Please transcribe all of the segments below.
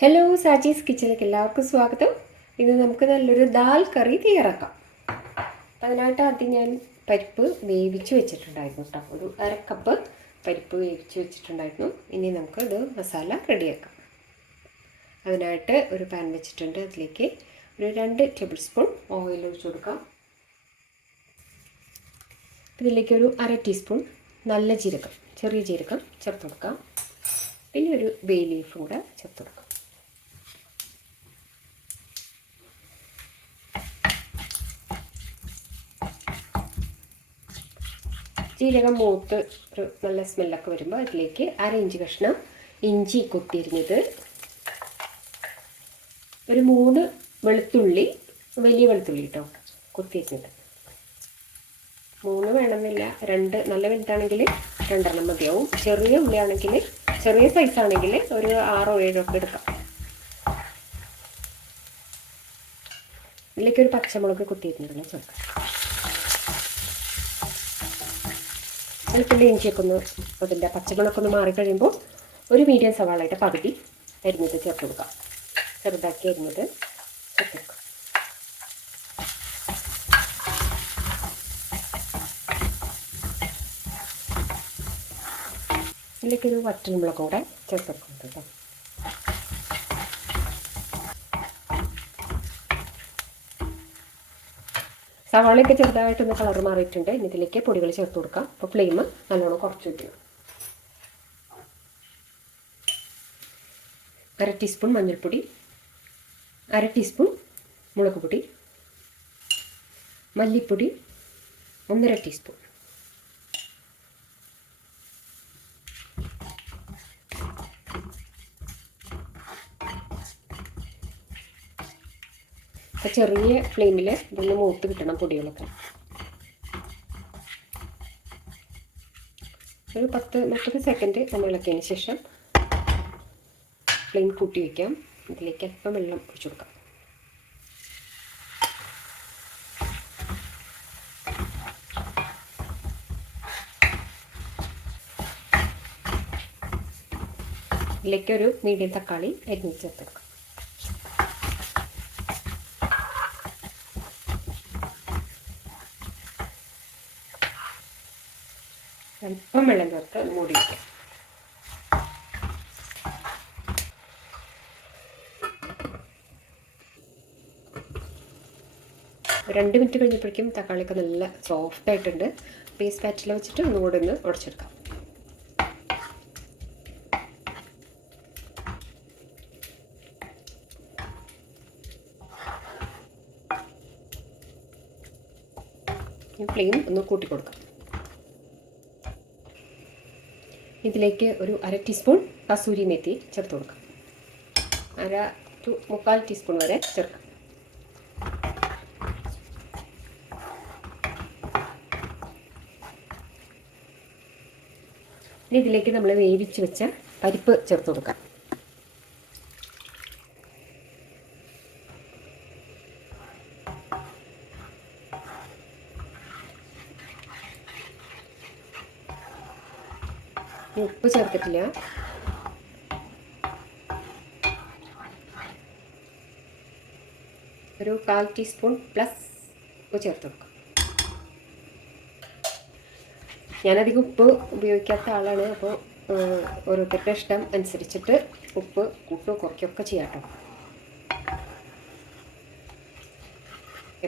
Hello, Saji's കിച്ചണിലേക്ക് എല്ലാവർക്കും സ്വാഗതം. ഇന്ന് നമുക്ക് നല്ലൊരു ദാൽ കറി തയ്യാറാക്കാം. അതിനായിട്ട് ആദ്യം ഞാൻ പരിപ്പ് വേവിച്ച് വെച്ചിട്ടുണ്ടായിരുന്നു കേട്ടോ. ഒരു അരക്കപ്പ് പരിപ്പ് വേവിച്ച് വെച്ചിട്ടുണ്ടായിരുന്നു. ഇനി നമുക്ക് ഇത് മസാല റെഡിയാക്കാം. അതിനായിട്ട് ഒരു പാൻ വെച്ചിട്ടുണ്ട്. അതിലേക്ക് ഒരു 2 ടേബിൾ സ്പൂൺ ഓയിൽ ഒഴിച്ച് കൊടുക്കാം. ഇതിലേക്ക് ഒരു 1/2 ടീസ്പൂൺ നല്ല ജീരകം, ചെറിയ ജീരകം ചേർത്ത് കൊടുക്കാം. പിന്നെ ഒരു ബേ ലീഫും കൂടെ ചേർത്ത് കൊടുക്കാം. ജീരകം മൂത്ത് ഒരു നല്ല സ്മെല്ലൊക്കെ വരുമ്പോൾ അതിലേക്ക് 1/2 ഇഞ്ച് കഷ്ണം ഇഞ്ചി കൊത്തിരിഞ്ഞത്, ഒരു 3 വെളുത്തുള്ളി, വലിയ വെളുത്തുള്ളി കേട്ടോ കൊത്തിരിഞ്ഞത്. 3 വേണമെന്നില്ല, 2 നല്ല വലുതാണെങ്കിൽ 2 മതിയാവും. ചെറിയ ഉള്ളിയാണെങ്കിൽ, ചെറിയ സൈസാണെങ്കിൽ ഒരു 6 7 ഒക്കെ എടുക്കാം. ഇതിലേക്ക് ഒരു പച്ചമുളക് കൊത്തിരിഞ്ഞിരുന്നു ചേർക്കാം. വെളുത്തുള്ളി ഇഞ്ചിയൊക്കെ ഒന്ന് അതിൻ്റെ പച്ചമുളകൊക്കെ ഒന്ന് മാറിക്കഴിയുമ്പോൾ ഒരു മീഡിയം സവാളയുടെ പകുതി അരിഞ്ഞത് ചേർത്ത് കൊടുക്കാം. ചെറുതാക്കി അരിഞ്ഞത് ചേർത്ത് കൊടുക്കാം. ഇതിലേക്കൊരു വറ്റൽമുളക് കൂടെ ചേർത്ത് കൊടുക്കുന്നത് കേട്ടോ. സവാളയൊക്കെ ചെറുതായിട്ടൊന്ന് കളർ മാറിയിട്ടുണ്ട്. ഇനി ഇതിലേക്ക് പൊടികൾ ചേർത്ത് കൊടുക്കാം. അപ്പോൾ ഫ്ലെയിം നല്ലോണം കുറച്ച് വയ്ക്കണം. 1/2 ടീസ്പൂൺ മഞ്ഞൾപ്പൊടി, 1/2 ടീസ്പൂൺ മുളക് പൊടി, മല്ലിപ്പൊടി 1/2 ടീസ്പൂൺ, അപ്പോൾ ചെറിയ ഫ്ലെയിമിൽ ഇതൊന്ന് മൂത്ത് കിട്ടണം പൊടികളൊക്കെ. ഒരു 10-30 സെക്കൻഡ് നമ്മൾ ഇളക്കിയതിന് ശേഷം ഫ്ലെയിം കൂട്ടി വയ്ക്കാം. ഇതിലേക്ക് അല്പം വെള്ളം ഒഴിച്ചു കൊടുക്കാം. ഇതിലേക്കൊരു മീഡിയം തക്കാളി അരിഞ്ഞ് ചേർത്ത് കൊടുക്കാം. അല്പം വെള്ളം ചേർത്ത് മൂടി വയ്ക്കാം. ഒരു 2 മിനിറ്റ് കഴിഞ്ഞപ്പോഴേക്കും തക്കാളിയൊക്കെ നല്ല സോഫ്റ്റ് ആയിട്ടുണ്ട്. അപ്പോൾ ഈ സ്പാച്ചില വെച്ചിട്ട് ഒന്നുകൂടെ ഒന്ന് ഉടച്ചെടുക്കാം. ഫ്ലെയിം ഒന്ന് കൂട്ടി കൊടുക്കാം. ഇതിലേക്ക് ഒരു 1/2 ടീസ്പൂൺ കസൂരി മെത്തി ചേർത്ത് കൊടുക്കാം. 1/2 to 1/4 ടീസ്പൂൺ വരെ ചേർക്കാം. ഇനി ഇതിലേക്ക് നമ്മൾ വേവിച്ച് വെച്ച പരിപ്പ് ചേർത്ത് കൊടുക്കാം. ഉപ്പ് ചേർത്തിട്ടില്ല. ഒരു 1/4 ടീസ്പൂൺ പ്ലസ് ഉപ്പ് ചേർത്ത് കൊടുക്കാം. ഞാനധികം ഉപ്പ് ഉപയോഗിക്കാത്ത ആളാണ്. അപ്പോൾ ഓരോരുത്തരുടെ ഇഷ്ടം അനുസരിച്ചിട്ട് ഉപ്പ് കൂട്ടോ കുറയ്ക്കുകയൊക്കെ ചെയ്യാം കേട്ടോ.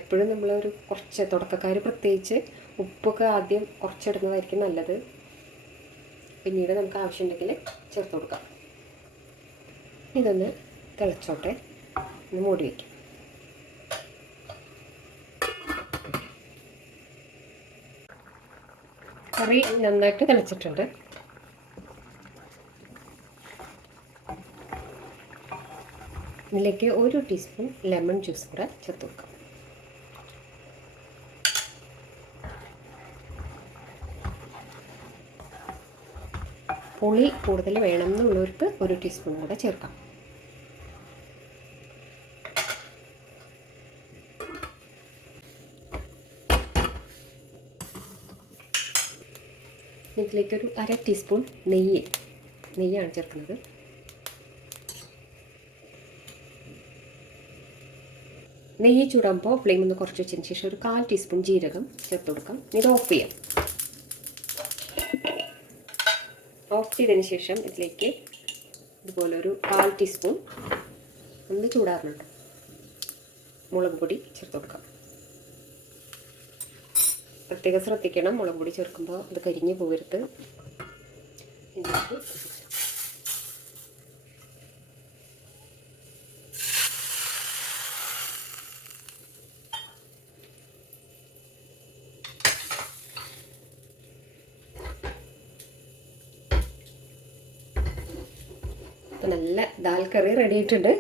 എപ്പോഴും നമ്മളൊരു കുറച്ച് തുടക്കക്കാർ പ്രത്യേകിച്ച് ഉപ്പൊക്കെ ആദ്യം കുറച്ചിടുന്നതായിരിക്കും നല്ലത്. പിന്നീട് നമുക്ക് ആവശ്യമുണ്ടെങ്കിൽ ചേർത്ത് കൊടുക്കാം. ഇതൊന്ന് തിളച്ചോട്ടെ, ഒന്ന് മൂടി വയ്ക്കാം. കറി നന്നായിട്ട് തിളച്ചിട്ടുണ്ട്. ഇതിലേക്ക് 1 ടീസ്പൂൺ ലെമൺ ജ്യൂസ് കൂടെ ചേർത്ത് കൊടുക്കാം. പുളി കൂടുതൽ വേണമെന്നുള്ളവർക്ക് 1 ടീസ്പൂൺ കൂടെ ചേർക്കാം. ഇതിലേക്കൊരു 1/2 ടീസ്പൂൺ നെയ്യാണ് ചേർക്കുന്നത്. നെയ്യ് ചൂടാകുമ്പോൾ ഫ്ലെയിം ഒന്ന് കുറച്ച് വെച്ചതിന് ശേഷം ഒരു 1/4 ടീസ്പൂൺ ജീരകം ചേർത്ത് കൊടുക്കാം. ഇത് ഓഫ് ചെയ്യാം. ഓഫ് ചെയ്തതിന് ശേഷം ഇതിലേക്ക് ഇതുപോലെ ഒരു 1/4 ടീസ്പൂൺ ഒന്ന് ചൂടാറുണ്ട് മുളക് പൊടി ചേർത്ത് കൊടുക്കാം. പ്രത്യേകം ശ്രദ്ധിക്കണം, മുളക് പൊടി ചേർക്കുമ്പോൾ അത് കരിഞ്ഞു പോകരുത്. നല്ല ദാൽ കറി റെഡി ആയിട്ടുണ്ട്.